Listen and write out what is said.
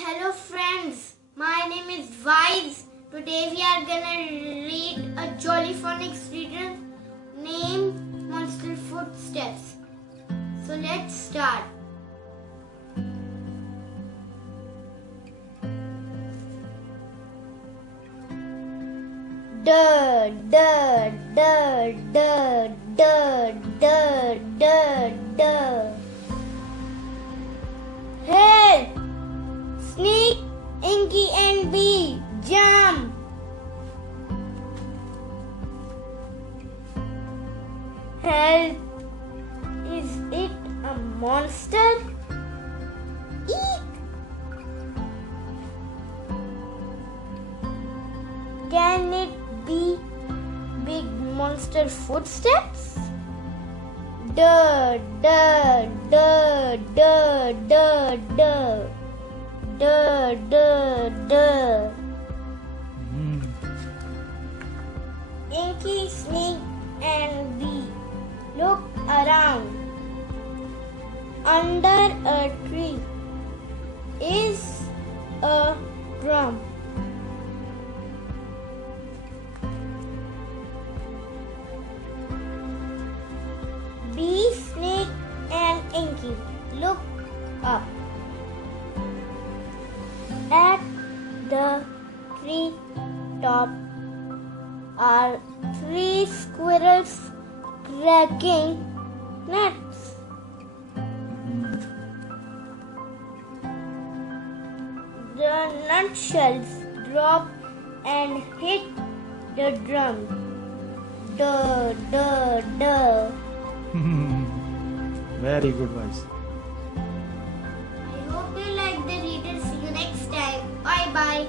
Hello friends, my name is Waaiz. Today we are gonna read a jolly phonics reader named Monster Footsteps. So let's start. Da da da da da da da da. Help! Sneak, Inky and Bee, jump! Help! Is it a monster? Eek! Can it be big monster footsteps? Da da da da da da. Da da da. Inky, Sneak and Bee look around. Under a tree is a drum. Bee, Sneak and Inky look up. At the tree top are three squirrels cracking nuts. The nutshells drop and hit the drum. Da da da. Very good, Waaiz. I hope you like the reader. See you next time. Bye bye.